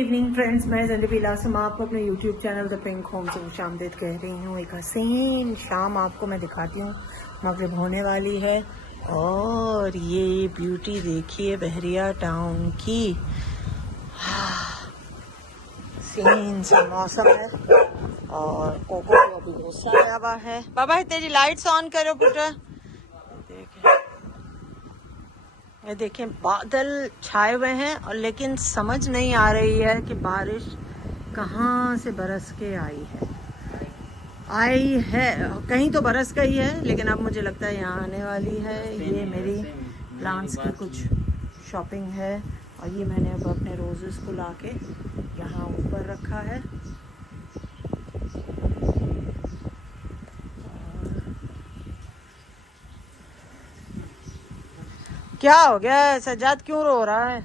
Evening friends, मैं ज़िंदगी लासम आपको अपने YouTube channel the pink home से खुशामदीद कह रही हूँ। एक हसीन शाम आपको मैं दिखाती हूँ। मगरिब होने वाली है और ये ब्यूटी देखिए बहरिया टाउन की। सीन सा मौसम है और कोको को अभी गुस्सा आया हुआ है। बाबा तेरी लाइट्स ऑन करो पुत्र। ये देखें बादल छाए हुए हैं और लेकिन समझ नहीं आ रही है कि बारिश कहाँ से बरस के आई है। कहीं तो बरस गई है लेकिन अब मुझे लगता है यहाँ आने वाली है। ये मेरी प्लांट्स की कुछ शॉपिंग है और ये मैंने अब अपने रोजेस को लाके यहाँ ऊपर रखा है। क्या हो गया है? सज्जाद क्यों रो रहा है?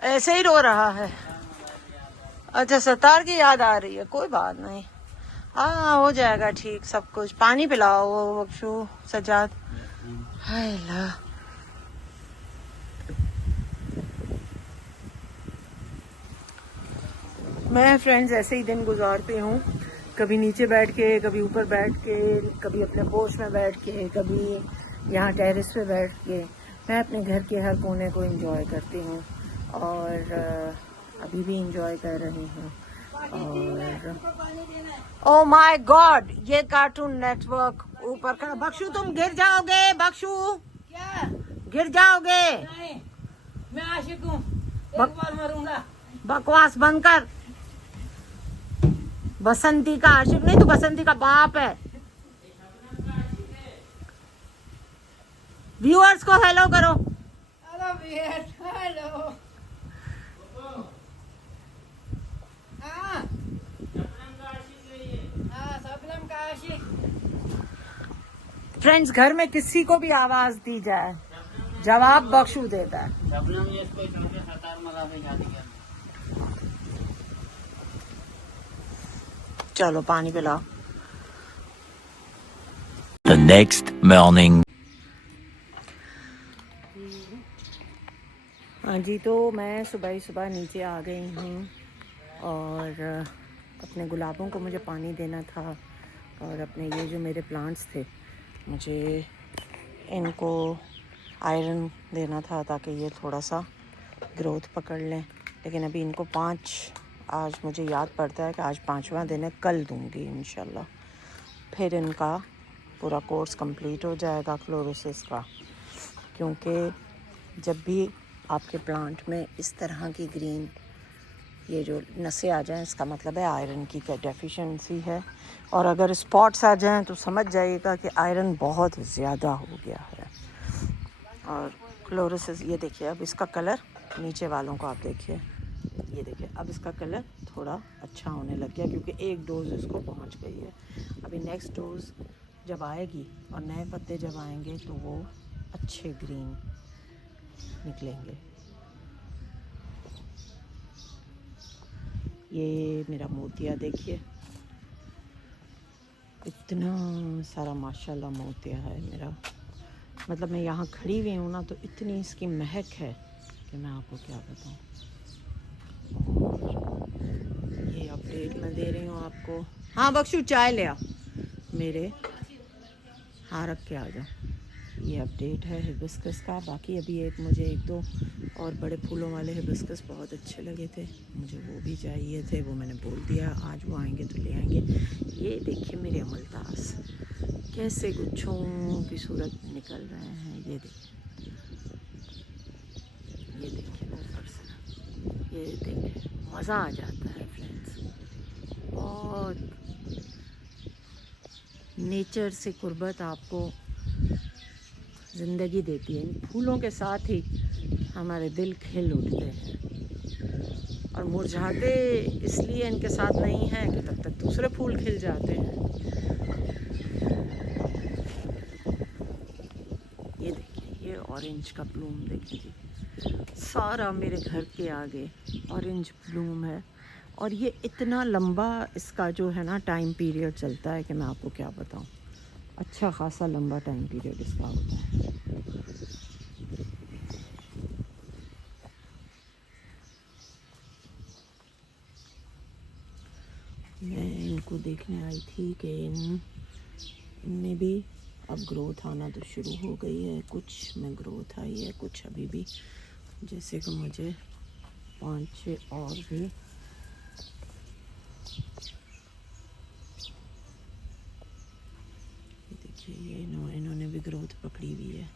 ऐसे ही रो रहा है। अच्छा, सतार की याद आ रही है। कोई बात नहीं, हाँ हो जाएगा ठीक सब कुछ। पानी पिलाओ वो बख्शू सज्जाद। हाय ला। मैं फ्रेंड्स ऐसे ही दिन गुजारती हूँ, कभी नीचे बैठ के, कभी ऊपर बैठ के, कभी अपने पोर्च में बैठ के, कभी यहाँ टेरेस पे बैठ के। मैं अपने घर के हर कोने को एंजॉय करती हूँ और अभी भी एंजॉय कर रही हूँ। और ओ माय गॉड, ये कार्टून नेटवर्क ऊपर का। बख्शू तुम गिर जाओगे, बख्शू क्या गिर जाओगे। नहीं, मैं आशिक हूँ, एक बार मरूंगा। बकवास बंद कर। बसंती का आशिक नहीं, तू बसंती का बाप है। व्यूअर्स को हेलो करो। Hello wear, hello. हाँ हाँ, सबनम का आशिक। फ्रेंड्स, घर में किसी को भी आवाज दी जाए जवाब बख्शू देता है। चलो पानी पिलाओ। The next morning. हाँ जी, तो मैं सुबह ही सुबह नीचे आ गई हूँ और अपने गुलाबों को मुझे पानी देना था और अपने ये जो मेरे प्लांट्स थे मुझे इनको आयरन देना था ताकि ये थोड़ा सा ग्रोथ पकड़ लें। लेकिन अभी इनको 5, आज मुझे याद पड़ता है कि आज 5वां दिन है, कल दूंगी इंशाल्लाह। फिर इनका पूरा कोर्स कंप्लीट हो जाएगा क्लोरोसिस का। क्योंकि जब भी आपके प्लांट में इस तरह की ग्रीन ये जो नसें आ जाएं, इसका मतलब है आयरन की डेफिशिएंसी है। और अगर स्पॉट्स आ जाएं तो समझ जाइएगा कि आयरन बहुत ज़्यादा हो गया है। और क्लोरोसिस, ये देखिए अब इसका कलर, नीचे वालों को आप देखिए, ये देखिए अब इसका कलर थोड़ा अच्छा होने लग गया क्योंकि एक डोज़ इसको पहुंच गई है। अभी नेक्स्ट डोज़ जब आएगी और नए पत्ते जब आएंगे तो वो अच्छे ग्रीन निकलेंगे। ये मेरा मोतिया देखिए, इतना सारा माशाल्लाह मोतिया है मेरा। मतलब मैं यहाँ खड़ी हुई हूँ ना तो इतनी इसकी महक है कि मैं आपको क्या बताऊँ। ये अपडेट मैं दे रही हूँ आपको। हाँ बख्शू चाय ले आ मेरे। हाँ रख के आ जाओ। ये अपडेट है हिबिस्कस का। बाकी अभी मुझे 1-2 और बड़े फूलों वाले हिबिस्कस बहुत अच्छे लगे थे, मुझे वो भी चाहिए थे। वो मैंने बोल दिया आज वो आएंगे तो ले आएंगे। ये देखिए मेरे अमलतास कैसे गुच्छों की सूरत निकल रहे हैं। ये देखिए, ये देखिए ऊपर से, ये देखिए मज़ा आ जाता है फ्रेंड्स। बहुत नेचर से कुर्बत आपको ज़िंदगी देती है। इन फूलों के साथ ही हमारे दिल खिल उठते हैं और मुरझाते इसलिए इनके साथ नहीं हैं कि तब तक दूसरे फूल खिल जाते हैं। ये देखिए, ये ऑरेंज का ब्लूम देखिए, सारा मेरे घर के आगे ऑरेंज ब्लूम है। और ये इतना लंबा इसका जो है ना टाइम पीरियड चलता है कि मैं आपको क्या बताऊं। अच्छा खासा लंबा टाइम पीरियड इसका होता है। मैं इनको देखने आई थी कि इनमें भी अब ग्रोथ आना तो शुरू हो गई है, कुछ में ग्रोथ आई है, कुछ अभी भी, जैसे कि मुझे 5-6 और भी देखिए ये इन्होंने भी ग्रोथ पकड़ी हुई है।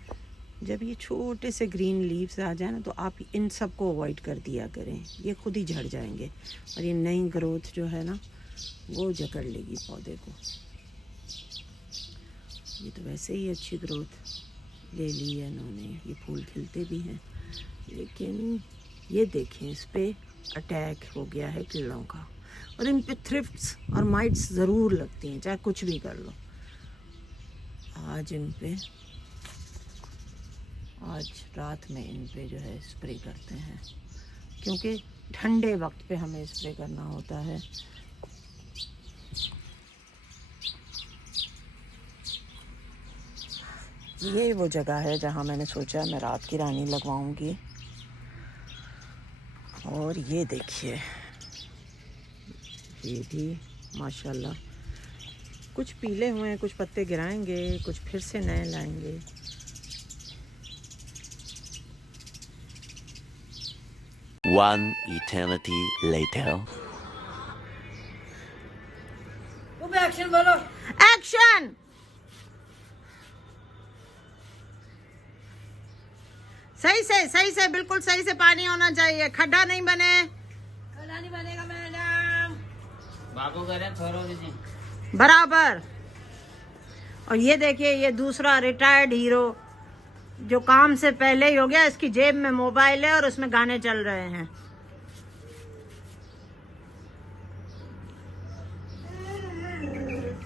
जब ये छोटे से ग्रीन लीव्स आ जाए ना तो आप इन सब को अवॉइड कर दिया करें, ये खुद ही झड़ जाएंगे और ये नई ग्रोथ जो है ना वो जकड़ लेगी पौधे को। ये तो वैसे ही अच्छी ग्रोथ ले ली है इन्होंने, ये फूल खिलते भी हैं, लेकिन ये देखें इस पे अटैक हो गया है कीड़ों का, और इन पे थ्रिप्स और माइट्स ज़रूर लगती हैं चाहे कुछ भी कर लो। आज रात में इन पे जो है स्प्रे करते हैं, क्योंकि ठंडे वक्त पे हमें स्प्रे करना होता है। ये वो जगह है जहाँ मैंने सोचा मैं रात की रानी लगवाऊंगी। और ये देखिए ये भी माशाल्लाह कुछ पीले हुए हैं, कुछ पत्ते गिराएंगे, कुछ फिर से नए लाएंगे। One eternity later. तुम एक्शन बोलो। एक्शन। सही से बिल्कुल सही से पानी होना चाहिए, खड्डा नहीं बने। खड़ा नहीं बनेगा मैडम। बाबू करे छोड़ो दीजिए। बराबर। और ये देखिए ये दूसरा रिटायर्ड हीरो जो काम से पहले ही हो गया, इसकी जेब में मोबाइल है और उसमें गाने चल रहे हैं।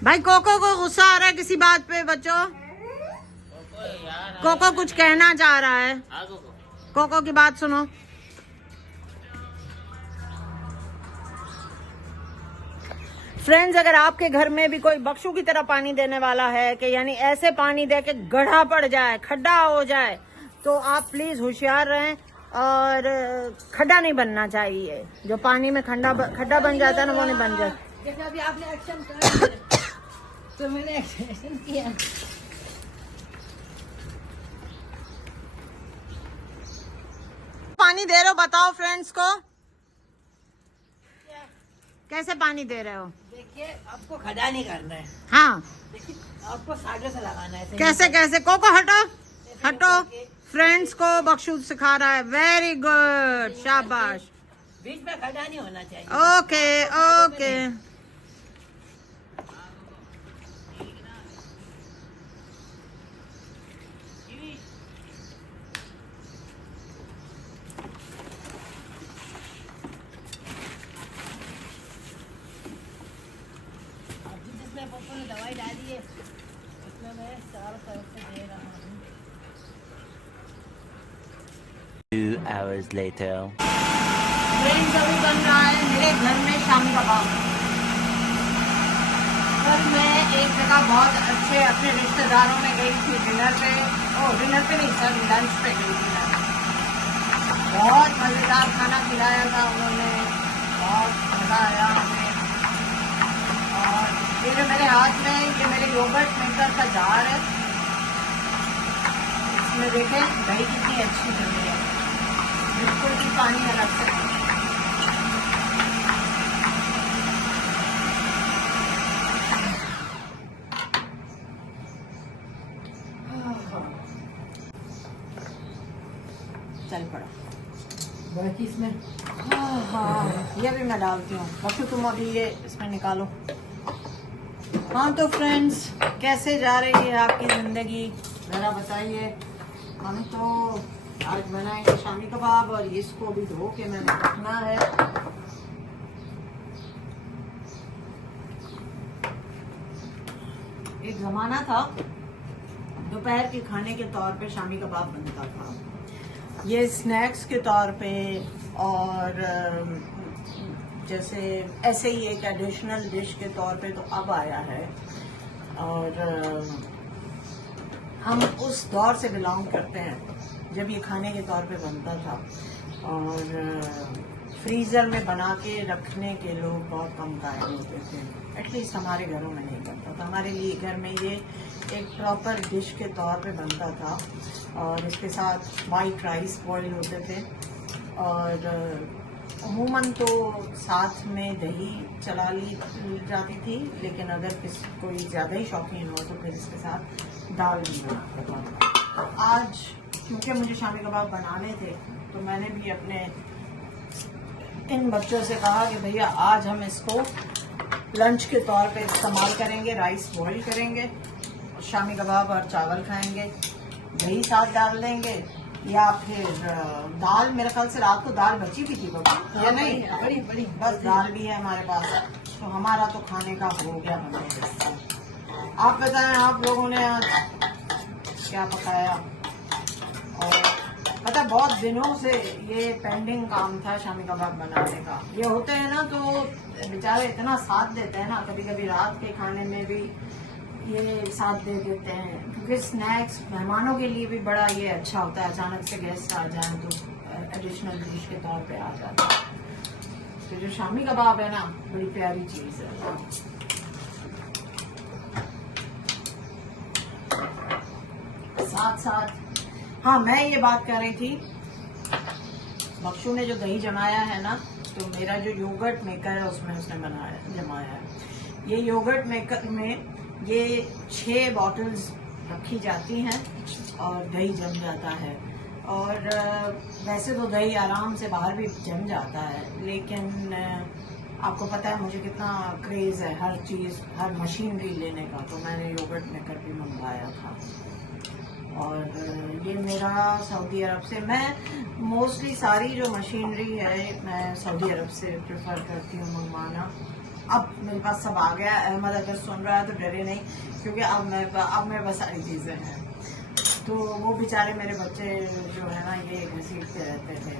भाई कोको को गुस्सा आ रहा है किसी बात पे बच्चों। कोको कुछ कहना चाह रहा है, कोको की बात सुनो। फ्रेंड्स, अगर आपके घर में भी कोई बख्शू की तरह पानी देने वाला है कि यानी ऐसे पानी दे के गड्ढा पड़ जाए, खड्डा हो जाए, तो आप प्लीज होशियार रहें और खड्डा नहीं बनना चाहिए। जो पानी में खड्डा बन जाता है ना वो नहीं बन जाए। जैसे अभी आपने एक्शन किया तो मैंने एक्शन किया। पानी दे रहे हो बताओ फ्रेंड्स को, कैसे पानी दे रहे हो? देखिए आपको खड़ा नहीं करना है। हाँ देखिए आपको साइड से लगाना है। कैसे कोको हटो। फ्रेंड्स को बख्शू सिखा रहा है, वेरी गुड, शाबाश। बीच में खड़ा नहीं होना चाहिए। ओके। दवाई डाली है इसमें मैं चारों तरफ से दे रहा हूँ। 2 hours later. फ्रेंड्स, अभी बन रहा है मेरे घर में शामी कबाब। कल मैं एक जगह बहुत अच्छे अपने रिश्तेदारों में गई थी डिनर पे नहीं सर लंच पे गई थी। बहुत मज़ेदार खाना खिलाया था उन्होंने, बहुत मज़ा आया हमें। और ये जो मेरे हाथ में ये मेरे योगर्ट मेकर का जार है, इसमें देखें दही कितनी अच्छी बनी है, बिल्कुल भी पानी अलग से। चल पड़ा बाकी इसमें हाँ ये भी मैं डालती हूँ। बच्चों तुम अभी ये इसमें निकालो। हाँ तो फ्रेंड्स, कैसे जा रही है आपकी ज़िंदगी ज़रा बताइए। हम तो आज बनाएंगे शामी कबाब और इसको भी धो के मैंने रखना है। एक ज़माना था दोपहर के खाने के तौर पे शामी कबाब बनता था, ये स्नैक्स के तौर पे और जैसे ऐसे ही एक एडिशनल डिश के तौर पे तो अब आया है। और हम उस दौर से बिलोंग करते हैं जब ये खाने के तौर पे बनता था। और फ्रीज़र में बना के रखने के लोग बहुत कम कायम होते थे। एटलीस्ट हमारे घरों में नहीं बनता था। हमारे लिए घर में ये एक प्रॉपर डिश के तौर पे बनता था और इसके साथ वाइट राइस बॉईल होते थे और अमूमन तो साथ में दही चला ली जाती थी, लेकिन अगर कोई ज़्यादा ही शौकीन हो तो फिर इसके साथ दाल भी बनाता था। आज क्योंकि मुझे शामी कबाब बनाने थे तो मैंने भी अपने इन बच्चों से कहा कि भैया आज हम इसको लंच के तौर पे इस्तेमाल करेंगे, राइस बॉईल करेंगे, शामी कबाब और चावल खाएंगे, दही साथ डाल देंगे या फिर दाल। मेरे ख्याल से रात को दाल बची भी थी बाबा, या नहीं? बड़ी बड़ी बस दाल भी है हमारे पास, तो हमारा तो खाने का हो गया बनने। आप बताएं आप लोगों ने आज क्या पकाया? और पता बहुत दिनों से ये पेंडिंग काम था शामी कबाब बनाने का। ये होते हैं ना तो बेचारे इतना साथ देते हैं ना, कभी कभी रात के खाने में भी ये साथ दे देते हैं, क्योंकि स्नैक्स मेहमानों के लिए भी बड़ा ये अच्छा होता है। अचानक से गेस्ट आ जाए तो एडिशनल डिश के तौर पे आ जाता है। तो जो शामी कबाब है ना, बड़ी प्यारी चीज़ है। साथ साथ हाँ, मैं ये बात कर रही थी, बख्शू ने जो दही जमाया है ना, तो मेरा जो योगर्ट मेकर है उसमें उसने जमाया है। ये योगर्ट मेकर में ये 6 बॉटल्स रखी जाती हैं और दही जम जाता है। और वैसे तो दही आराम से बाहर भी जम जाता है, लेकिन आपको पता है मुझे कितना क्रेज़ है हर चीज़, हर मशीनरी लेने का, तो मैंने योगर्ट मेकर भी मंगवाया था। और ये मेरा सऊदी अरब से, मैं मोस्टली सारी जो मशीनरी है मैं सऊदी अरब से प्रेफर करती हूँ मंगवाना। अब मेरे पास सब आ गया। अहमद अगर सुन रहा है तो डरे नहीं, क्योंकि अब मेरे पास सारी चीज़ें हैं। तो वो बेचारे मेरे बच्चे जो है ना, ये घसीटते रहते थे।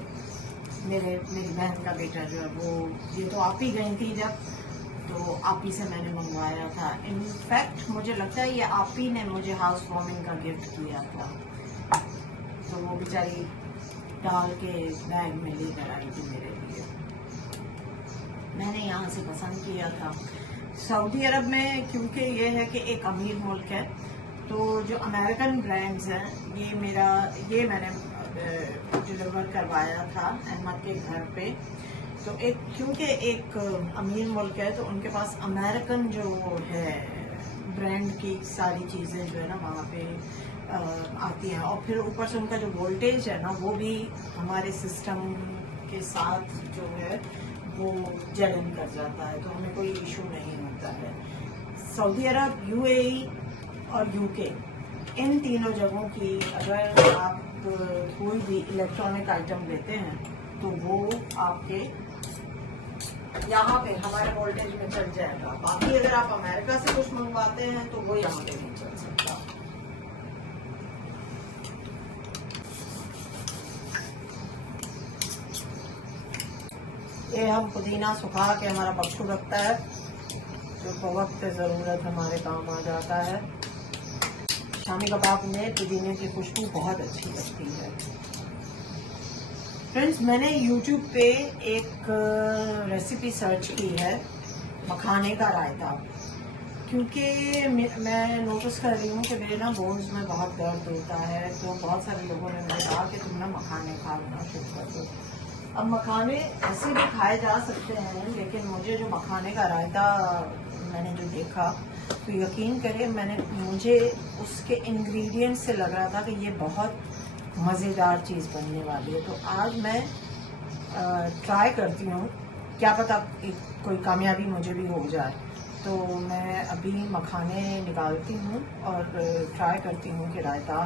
मेरी बहन का बेटा जो है वो, ये तो आप ही गई थी जब, तो आप ही से मैंने मंगवाया था। इनफैक्ट मुझे लगता है ये आप ही ने मुझे हाउस वार्मिंग का गिफ्ट किया था, तो वो बेचारी डाल के बैग में लेकर आई थी मेरे लिए। मैंने यहाँ से पसंद किया था। सऊदी अरब में क्योंकि ये है कि एक अमीर मुल्क है, तो जो अमेरिकन ब्रांड्स हैं ये मैंने डिलीवर करवाया था अहमद के घर पे। तो क्योंकि एक अमीर मुल्क है तो उनके पास अमेरिकन जो है ब्रांड की सारी चीज़ें जो है ना वहाँ पे आती हैं, और फिर ऊपर से उनका जो वोल्टेज है ना वो भी हमारे सिस्टम के साथ जो है वो जेल इन कर जाता है, तो हमें कोई इशू नहीं होता है। सऊदी अरब, यूएई और यूके, इन तीनों जगहों की अगर आप कोई भी इलेक्ट्रॉनिक आइटम लेते हैं तो वो आपके यहाँ पे हमारे वोल्टेज में चल जाएगा। बाकी अगर आप अमेरिका से कुछ मंगवाते हैं तो वो यहाँ पे नहीं चल सकता। ये हम पुदीना सुखा के हमारा बख्शू रखता है, जो वक्त पे ज़रूरत हमारे काम आ जाता है। शामी कबाब में पुदीने की खुशबू बहुत अच्छी लगती है। फ्रेंड्स, मैंने YouTube पे एक रेसिपी सर्च की है मखाने का रायता, क्योंकि मैं नोटिस कर रही हूँ कि मेरे ना बोन्स में बहुत दर्द होता है, तो बहुत सारे लोगों ने मुझे कहा कि तुम ना मखाने खाना शुरू कर दो। अब मखाने ऐसे भी खाए जा सकते हैं, लेकिन मुझे जो मखाने का रायता मैंने जो देखा तो यकीन करिए मुझे उसके इंग्रेडिएंट्स से लग रहा था कि ये बहुत मज़ेदार चीज़ बनने वाली है। तो आज मैं ट्राई करती हूँ, क्या पता कोई कामयाबी मुझे भी हो जाए। तो मैं अभी मखाने निकालती हूँ और ट्राई करती हूँ कि रायता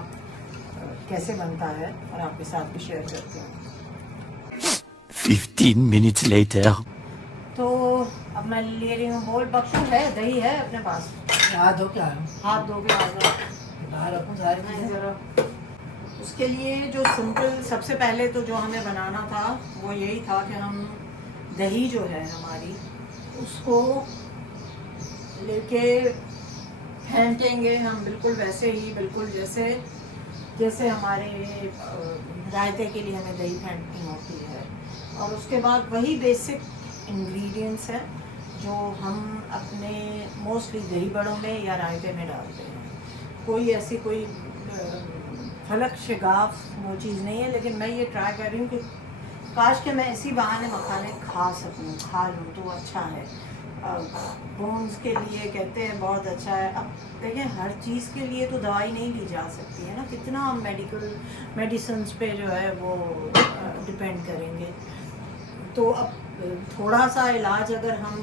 कैसे बनता है और आपके साथ भी शेयर करती हूँ। 15 minutes later. तो अब मैं ले रही हूँ बोल। बख्शू है, दही है अपने पास? हाथ धो के आ रहा हूँ, हाथ धो के आ जाओ। बाहर रखूँ सारी मैं चीज़ें। ज़रा उसके लिए जो सिंपल, सबसे पहले तो जो हमें बनाना था वो यही था कि हम दही जो है हमारी उसको लेके फेंटेंगे हम, बिल्कुल वैसे ही, बिल्कुल जैसे हमारे रायते के लिए हमें दही फेंटनी होती है। और उसके बाद वही बेसिक इंग्रेडिएंट्स हैं जो हम अपने मोस्टली दही बड़ों में या रायते में डालते हैं। कोई ऐसी कोई फलक शिगाफ वो चीज़ नहीं है, लेकिन मैं ये ट्राई कर रही हूँ कि काश के मैं इसी बहाने मखाने खा सकूँ, खा लूँ तो अच्छा है। बोन्स के लिए कहते हैं बहुत अच्छा है। अब देखिए हर चीज़ के लिए तो दवाई नहीं ली जा सकती है ना, कितना हम मेडिसिन्स पे जो है वो डिपेंड करेंगे। तो अब थोड़ा सा इलाज अगर हम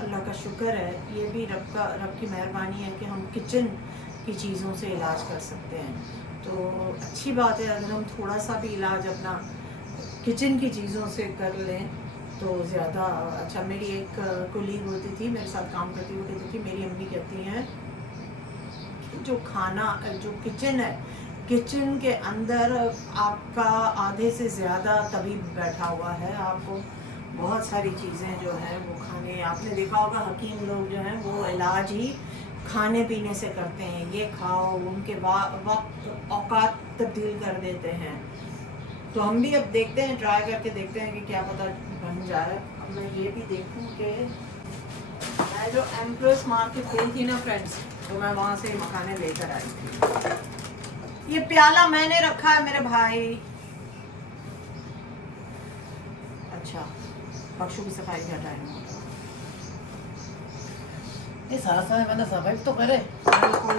अल्लाह का शुक्र है, ये भी रब की मेहरबानी है कि हम किचन की चीज़ों से इलाज कर सकते हैं। तो अच्छी बात है अगर हम थोड़ा सा भी इलाज अपना किचन की चीज़ों से कर लें तो ज़्यादा अच्छा। मेरी एक कुलीग होती थी, मेरे साथ काम करती हुई कहती थी, मेरी अम्मी कहती हैं जो खाना जो किचन है, किचन के अंदर आपका आधे से ज़्यादा तबीब बैठा हुआ है। आपको बहुत सारी चीज़ें जो हैं वो खाने, आपने देखा होगा हकीम लोग जो हैं वो इलाज ही खाने पीने से करते हैं, ये खाओ, उनके वक्त औकात तब्दील कर देते हैं। तो हम भी अब देखते हैं, ट्राई करके देखते हैं कि क्या पता बन जाए। अब मैं ये भी देखूं कि मैं जो एम्प्रेस मार्केट गई थी ना फ्रेंड्स, तो मैं वहाँ से मखाने लेकर आई थी। ये प्याला मैंने रखा है मेरे भाई। अच्छा बख्शू की सफाई का टाइम हो गया। ये सारा समय मैंने सफाई तो करे। बिल्कुल,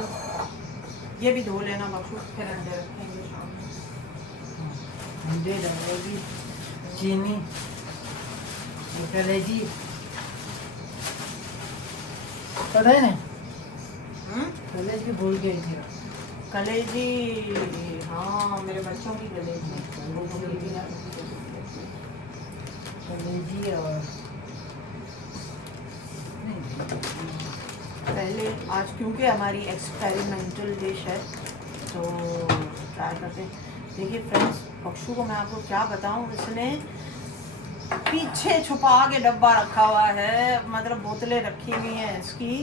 ये भी धो लेना बख्शू, फिर अंदर रखेंगे शाम में। अंडे डालेगी, चीनी, कलेजी, पता है ना? कलेजी भूल गई थी। कलेजी, हाँ मेरे बच्चों की कलेजी। कलेजी और पहले आज क्योंकि हमारी एक्सपेरिमेंटल डिश है तो ट्राई करते हैं। देखिए फ्रेंड्स, बख्शू को मैं आपको क्या बताऊं, इसने पीछे छुपा के डब्बा रखा हुआ है, मतलब बोतलें रखी हुई हैं इसकी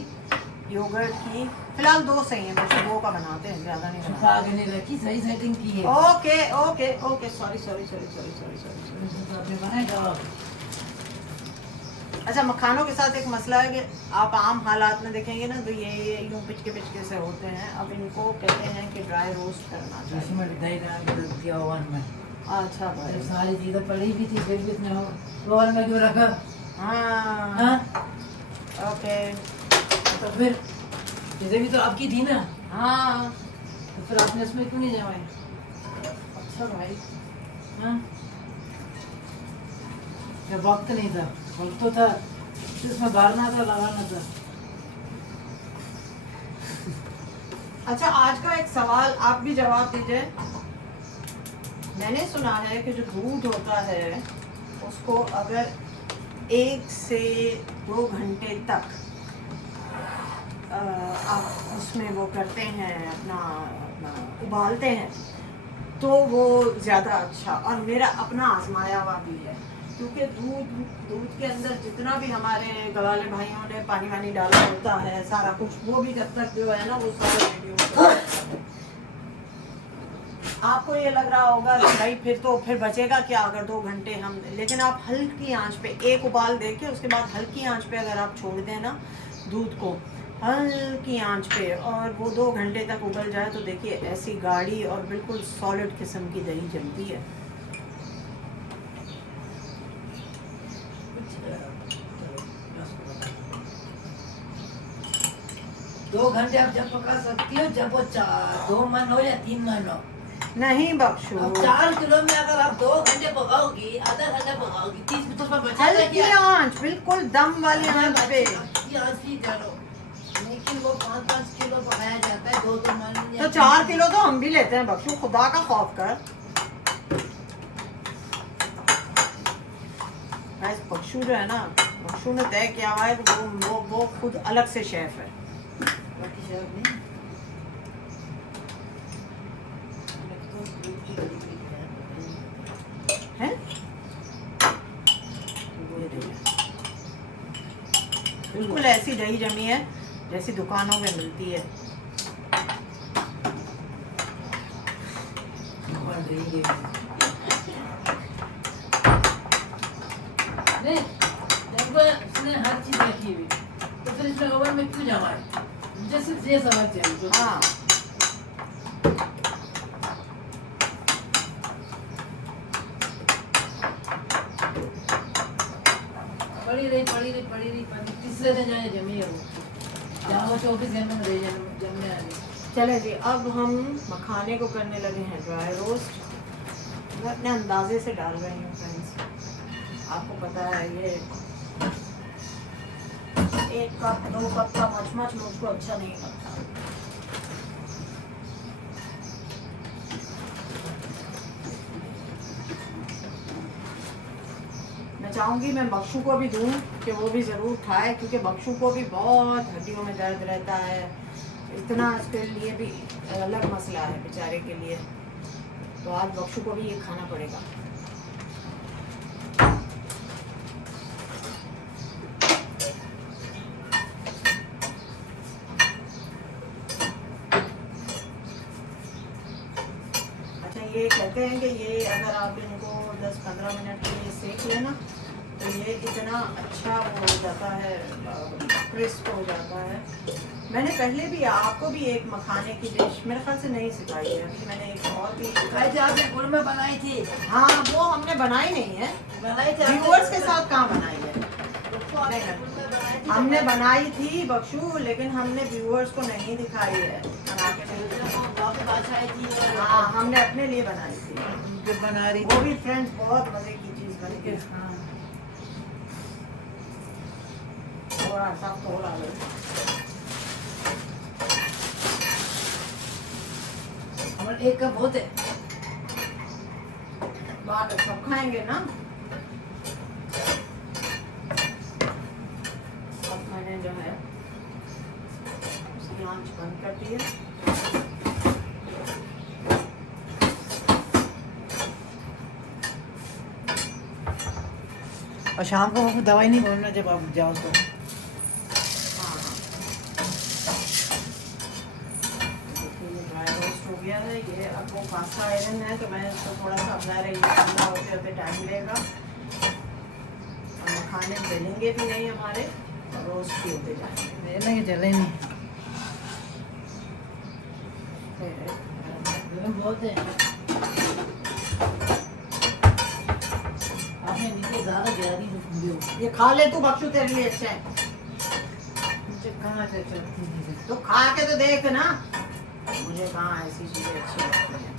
योगर्ट की। फिलहाल 2 सही हैं, बस 2 का बनाते हैं, ज़्यादा नहीं छुपा बनाते। के नहीं रखी, सही सेटिंग की है। Okay okay okay, sorry sorry sorry sorry sorry sorry. तो आपने बनाया। अच्छा, मखानों के साथ एक मसला है कि आप आम हालात में देखेंगे ना तो ये यूँ पिचके से होते हैं। अब इनको कहते हैं कि ड्राई रोस्ट करना चाहिए। इसमें दही डाल के रख दिया ओवन में। अच्छा भाई, जब सारी चीजें पड़ी भी थी फिर भी इसने ओवन में क्यों रखा? हाँ हाँ? ओके, तो फिर चीजें भी तो आपकी थी ना, हाँ तो फिर आपने इसमें क्यों नहीं जमाई? अच्छा भाई। हाँ? जब वक्त नहीं था, वक्त तो था, इसमें डालना था, लगाना था। अच्छा, आज का एक सवाल आप भी जवाब दीजिए। मैंने सुना है कि जो दूध होता है उसको अगर 1 से 2 घंटे तक आप उसमें वो करते हैं, अपना उबालते हैं तो वो ज़्यादा अच्छा। और मेरा अपना आजमाया हुआ भी है, क्योंकि दूध के अंदर जितना भी हमारे गवाले भाइयों ने पानी वानी डाला होता है सारा कुछ, वो भी जब तक जो है ना वो सारा वीडियो। आपको ये लग रहा होगा कि भाई फिर बचेगा क्या अगर 2 घंटे हम, लेकिन आप हल्की आंच पे एक उबाल दे के उसके बाद हल्की आंच पे अगर आप छोड़ दें ना दूध को, हल्की आंच पे, और वो 2 घंटे तक उबल जाए तो देखिए ऐसी गाढ़ी और बिल्कुल सॉलिड किस्म की दही जमती है। 2 घंटे आप जब पका सकती हो, जब वो 2 मन हो या 3 मन हो। नहीं बख्शू, अब 4 किलो में अगर आप 2 घंटे पकाओगी, आधा घंटा पकाओगी, 30 मिनट उसमें बचा हल्की आंच, बिल्कुल दम वाली आंच पे। लेकिन वो 5-5 किलो पकाया जाता है, 2 मन। तो 4 किलो तो हम भी लेते हैं बख्शू, खुदा का खौफ कर। बख्शू जो है ना, बख्शू ने तय किया हुआ है कि वो खुद अलग से शेफ है। बाकी शेफ नहीं। हैं? बिल्कुल ऐसी दही जमी है जैसी दुकानों में मिलती है। नहीं जब उसने हर चीज रखी हुई तो फिर इसमें ओवन में क्यों जमाए? मुझे सिर्फ ये समझ चाहिए जो हाँ पड़ी रही तीसरे दिन जाए जमी है वो जहाँ 24 घंटे में रह जमने आ गई। चले जी, अब हम मखाने को करने लगे हैं ड्राई रोस्ट। मैं अपने अंदाजे से डाल रही हूँ फ्रेंड्स, आपको पता है ये 1 कप 2 कप का मच मुझको अच्छा नहीं लगता। मैं चाहूँगी मैं बख्शू को भी दूँ कि वो भी ज़रूर खाए, क्योंकि बख्शू को भी बहुत हड्डियों में दर्द रहता है। इतना इसके लिए भी अलग मसला है बेचारे के लिए, तो आज बख्शू को भी ये खाना पड़ेगा। अच्छा, ये कहते हैं कि ये अगर आप इनको 10-15 मिनट के लिए सेक लेना तो ये इतना अच्छा वो हो जाता है, क्रिस्प हो जाता है। मैंने पहले भी आपको भी एक मखाने की डिश मेरे ख्याल से नहीं सिखाई है, अभी मैंने एक और भी खाई थी आपने, गुड़ में बनाई थी। हाँ, वो हमने बनाई नहीं है, बनाई थी व्यूअर्स के साथ कहाँ बनाई है। हमने हमने बनाई थी बख्शू, लेकिन हमने व्यूअर्स को नहीं दिखाई है बना के। हाँ, हमने अपने लिए बनाई थी, बना रही वो भी फ्रेंड्स बहुत मजे की चीज बनी थी। थोड़ा सा थोड़ा हमारे 1 कप होते बात सब खाएंगे ना। अब मैंने जो है उसकी आंच बंद कर दी है। और शाम को दवाई नहीं बोलना जब आप जाओ तो। हाँ हाँ, देखिए ड्राई रोस्ट हो गया है ये। अब वो पास्ता आयरन है तो मैं इसको थोड़ा सा अपना रही हूँ, ठंडा होते होते टाइम लेगा और मखाने जलेंगे भी नहीं हमारे, और रोस्ट भी होते जाएंगे। नहीं जले नहीं बहुत है। आपने नीचे ज़्यादा गिरा दी जो ये खा ले तू बख्शू, तेरे लिए अच्छा है। मुझे कहाँ से चलती थी तो खा के तो देख ना, मुझे कहाँ ऐसी चीजें अच्छी लगती हैं।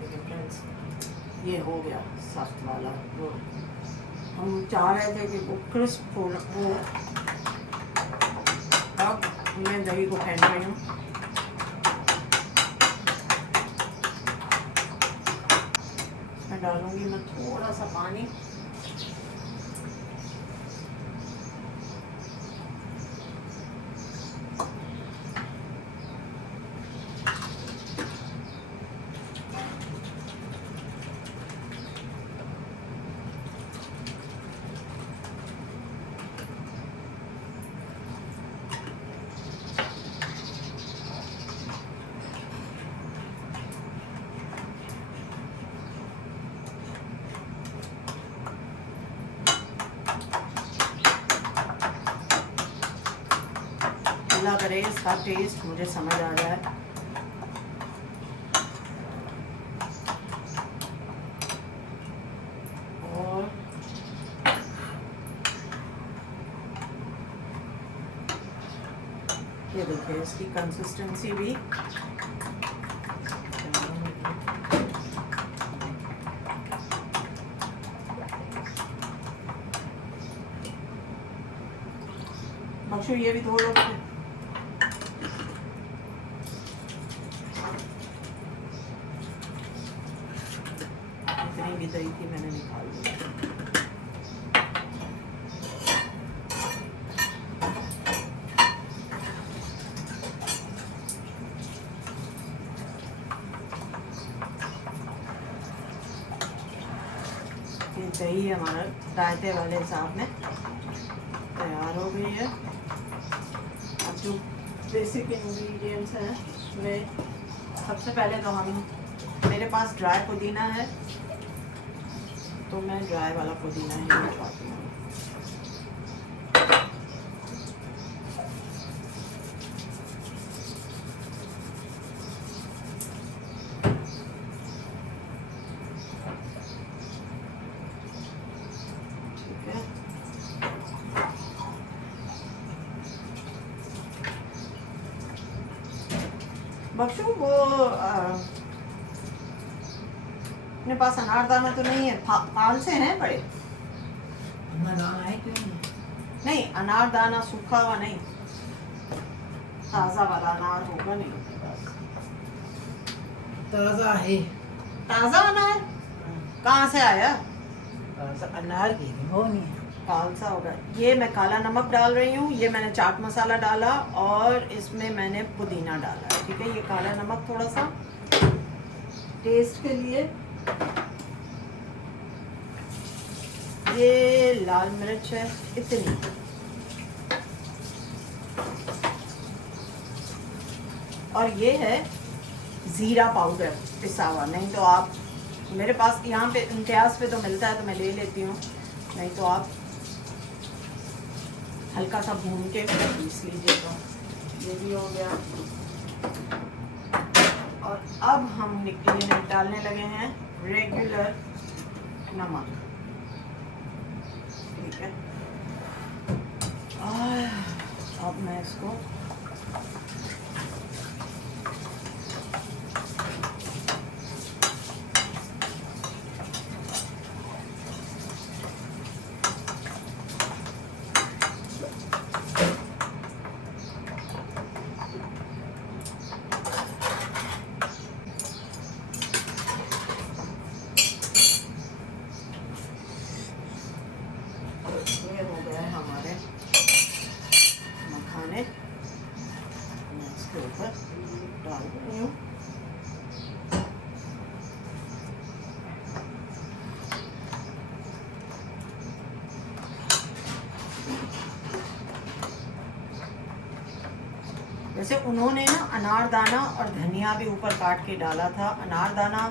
देखिए फ्रेंड्स, ये हो गया सख्त वाला। वो हम चाह रहे थे कि वो क्रिस्प हो। वो अब मैं दही को फेंट रही हूँ। मैं डालूंगी मैं थोड़ा सा पानी। अल्लाह करे इसका टेस्ट मुझे समझ आ जाए। और ये देखिए इसकी कंसिस्टेंसी भी बख्शू, ये भी धो लो। इतनी भी दही थी मैंने निकाल दी। ये दही हमारा रायते वाले हिसाब में तैयार हो गई है। अब जो बेसिक इंग्रेडिएंट्स हैं उसमें सबसे पहले तो हम, मेरे पास ड्राई पुदीना है तो मैं ड्राई वाला पुदीना ही उठाती हूँ। ठीक है, बख्शू वो अपने पास अनारदाना तो नहीं है, फाल से हैं बड़े? अपना गाना है क्यों नहीं? नहीं, अनारदाना सूखा हुआ नहीं, ताज़ा वाला अनार होगा नहीं अपने पास? ताज़ा है। ताज़ा अनार कहाँ से आया? ताज़ा अनार की हो नहीं है। फालसा होगा। ये मैं काला नमक डाल रही हूँ, ये मैंने चाट मसाला डाला और इसमें मैंने पुदीना डाला है। ठीक है, ये काला नमक थोड़ा सा टेस्ट के लिए, ये लाल मिर्च है इतनी, और ये है ज़ीरा पाउडर पिसा हुआ। नहीं तो आप, मेरे पास यहाँ पे इम्तियाज़ पे तो मिलता है तो मैं ले लेती हूँ, नहीं तो आप हल्का सा भून के पीस लीजिएगा। ये भी हो गया। और अब हम डालने लगे हैं रेगुलर नमक। ठीक है, और अब मैं इसको डाल रही हूँ। वैसे उन्होंने ना अनारदाना और धनिया भी ऊपर काट के डाला था। अनारदाना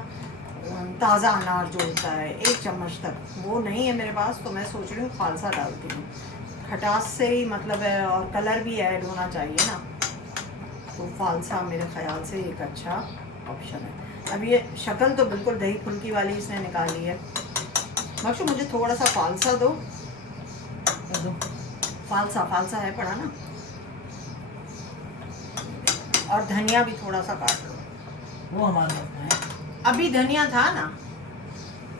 ताज़ा अनार जो होता है 1 चम्मच तक, वो नहीं है मेरे पास, तो मैं सोच रही हूँ फालसा डालती हूँ। खटास से ही मतलब है, और कलर भी ऐड होना चाहिए ना, तो फालसा मेरे ख्याल से एक अच्छा ऑप्शन है। अब ये शक्ल तो बिल्कुल दही फुल्की वाली इसने निकाली है। बख्शू मुझे थोड़ा सा फालसा दो। फालसा है पड़ा ना, और धनिया भी थोड़ा सा काट लो। वो हमारे पास है। अभी धनिया था ना,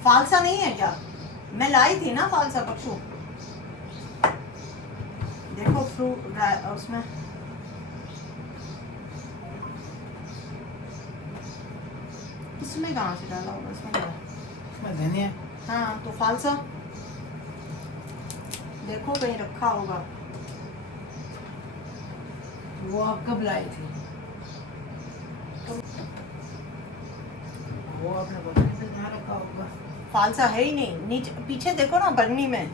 फालसा नहीं है क्या? मैं लाई थी ना फालसा बख्शू, देखो फ्रूट उसमें। इसमें कहाँ से डाला होगा? इसमें धनिया। हाँ, तो फालसा देखो कहीं रखा होगा। वो आप कब लाई थी? वो आपने बर्नी में कहाँ रखा होगा? फालसा है ही नहीं, नीचे पीछे देखो ना बर्नी में।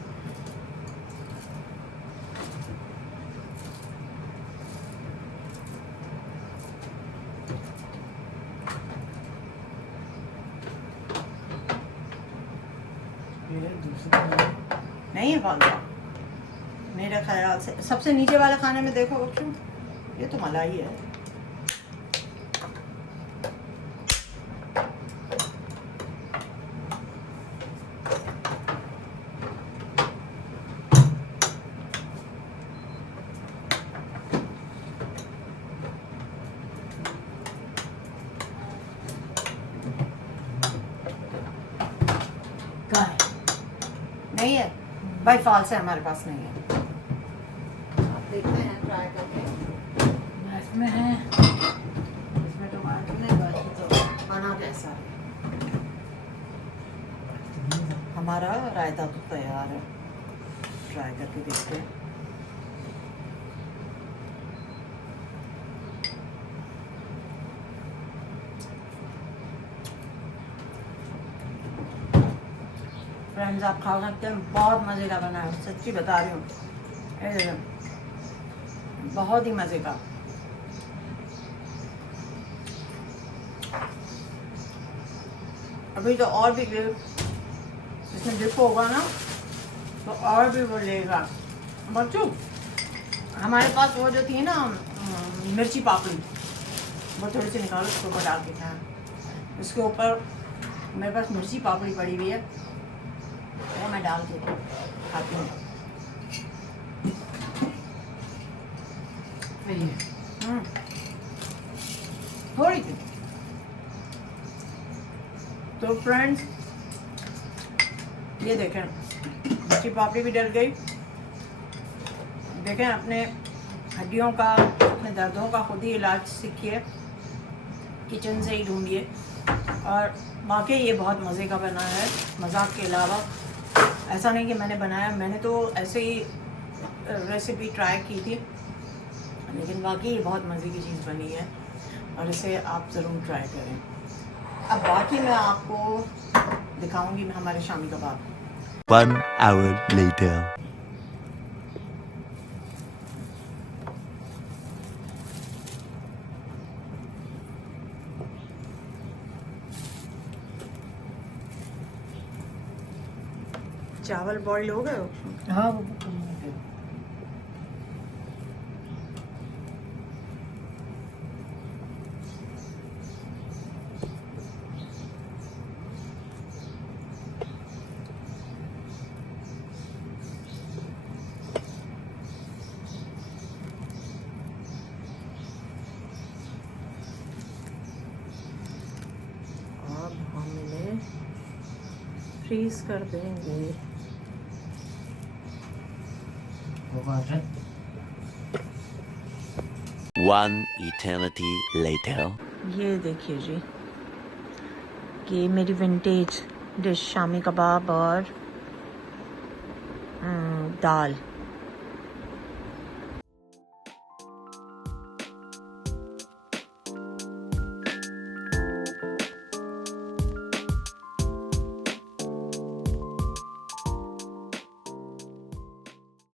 नहीं है फालसा मेरे ख्याल से। सबसे नीचे वाले खाने में देखो बच्चों, ये तो मलाई है। कहाँ है? नहीं है भाई, फालसा हमारे पास नहीं है। आप देखते हैं ट्राई करके। इसमें है। इसमें टमाटर नहीं, बाकी तो बना कैसा है। हमारा रायता तो तैयार है, ट्राई करके देखते हैं। फ्रेंड्स आप खा सकते हैं, बहुत मज़े का बना है, सच्ची बता रही हूँ। ये देखो, बहुत ही मज़े का। अभी तो और भी इसमें डिप होगा ना तो और भी वो लेगा। बच्चों हमारे पास वो जो थी ना मिर्ची पापड़ी, वो थोड़ी सी निकालो उसके ऊपर डाल के खाएं। उसके ऊपर मेरे पास मिर्ची पापड़ी पड़ी हुई है, वो मैं डाल के खाती हूँ। थोड़ी सी। तो फ्रेंड्स ये देखें मिर्ची पापड़ी भी डल गई। देखें अपने हड्डियों का, अपने दर्दों का खुद ही इलाज सीखिए, किचन से ही ढूंढिए। और वाकई ये बहुत मज़े का बना है, मजाक के अलावा। ऐसा नहीं कि मैंने बनाया, मैंने तो ऐसे ही रेसिपी ट्राई की थी, लेकिन वाकई ये बहुत मज़े की चीज़ बनी है और इसे आप ज़रूर ट्राई करें। अब बाकी मैं आपको दिखाऊंगी हमारे शामी कबाब। 1 hour later. चावल बॉईल हो गए? हाँ वो अब हम इन्हें फ्रीज कर देंगे। 1 eternity later. ये देखिए जी, ये मेरी विंटेज डिश शामी कबाब और दाल।